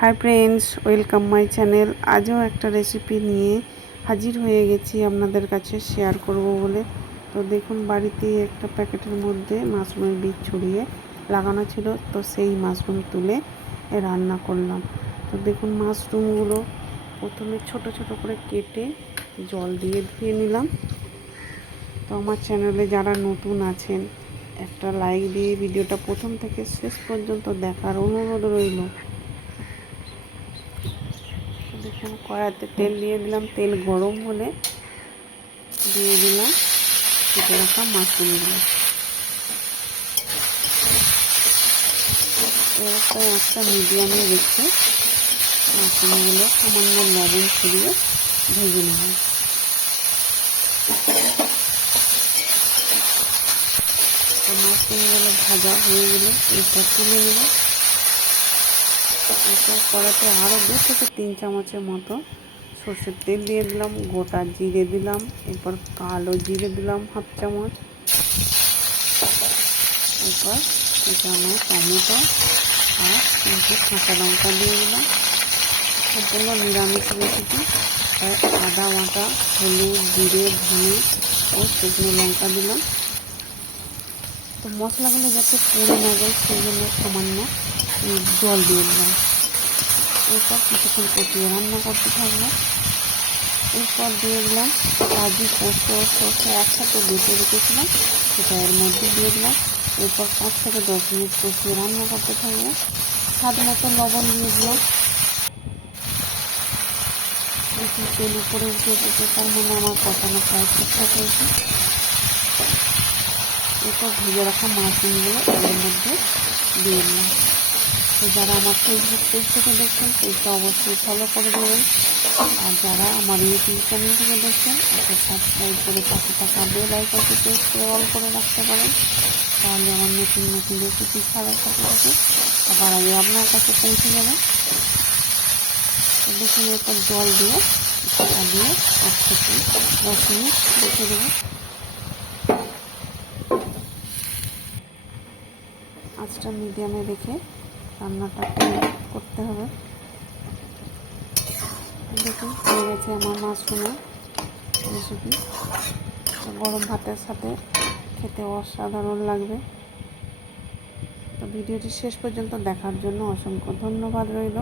Hi friends, welcome my channel. আজও একটা recipe নিয়ে হাজির হয়ে গেছি আপনাদের কাছে শেয়ার করব বলে। তো দেখুন, বাড়িতে একটা প্যাকেটের মধ্যে মাশরুমের বীজ ছড়িয়ে লাগানো ছিল, তো সেই মাশরুম তুলে রান্না করলাম। তো দেখুন, মাশরুমগুলো প্রথমে ছোট ছোট করে কেটে জল দিয়ে ধুয়ে নিলাম। তো আমার চ্যানেলে যারা নতুন আছেন, একটা লাইক দিয়ে ভিডিওটা প্রথম থেকে শেষ পর্যন্ত দেখার অনুরোধ রইল। দেখুন, কড়াইতে তেল দিয়ে দিলাম। তেল গরম হলে দিয়ে দিলাম কেটে রাখা মাশরুমগুলো। এরপর একটা মিডিয়ামে রেখে মাশরুমগুলো সামান্য লবণ ছড়িয়ে ভেজে নেব। মাশরুমগুলো ভাজা হয়ে গেলে এরপর তুলে নেব। এরপর কড়াতে আরও 2 থেকে 3 চামচের মতো সর্ষের তেল দিয়ে দিলাম, গোটা জিরে দিলাম, এরপর কালো জিরে দিলাম 1/2 চামচ, এরপর কুচানো টমেটো আর 3টে কাঁচা লঙ্কা দিয়ে দিলাম। সম্পূর্ণ নিরামিষ রেসিপি, তাই আদা বাটা, হলুদ, জিরে, ধনে ও শুকনো লঙ্কা দিলাম। তো মশলাগুলো যাতে পুড়ে না যায় সেই জন্য সামান্য জল দিয়ে দিলাম। এরপর কিছুক্ষণ কষিয়ে রান্না করতে থাকবো। এরপর দিয়ে দিলাম কাজু, পোস্ত ও সরষে একসাথে বেটে রেখেছিলাম, সেটা এর মধ্যে দিয়ে দিলাম। এরপর 5 থেকে 10 মিনিট কষিয়ে রান্না করতে থাকবো। স্বাদ মতো লবণ দিয়ে দিলাম। তেল উপরে উঠে এসেছে, তার মানে আমার কষানো প্রায় ঠিকঠাক হয়েছে। এরপর ভেজে রাখা মাশরুমগুলো এর মধ্যে দিয়ে দিলাম। তো যারা আমার ফেসবুক পেজ থেকে দেখছেন, পেজটা অবশ্যই ফলো করে দেবেন। আর যারা আমার ইউটিউব চ্যানেল থেকে দেখছেন, একটা সাবস্ক্রাইব করে পাশে থাকা বেল আইকনটি প্রেস করে অল করে রাখতে পারেন। তাহলে আমার নতুন নতুন রেসিপি ছাড়ার সাথে সাথে আবার আগে আপনার কাছে পৌঁছে যাবে। তো দেখুন, এরপর জল দিয়ে ঢাকা দিয়ে 8 থেকে 10 মিনিট রেখে দেবো। আঁচটা মিডিয়ামে রেখে রান্নাটা করতে হবে। দেখুন, হয়ে গেছে আমার মাশরুমের রেসিপি। গরম ভাতের সাথে খেতে অসাধারণ লাগবে। তো ভিডিওটি শেষ পর্যন্ত দেখার জন্য অসংখ্য ধন্যবাদ রইল।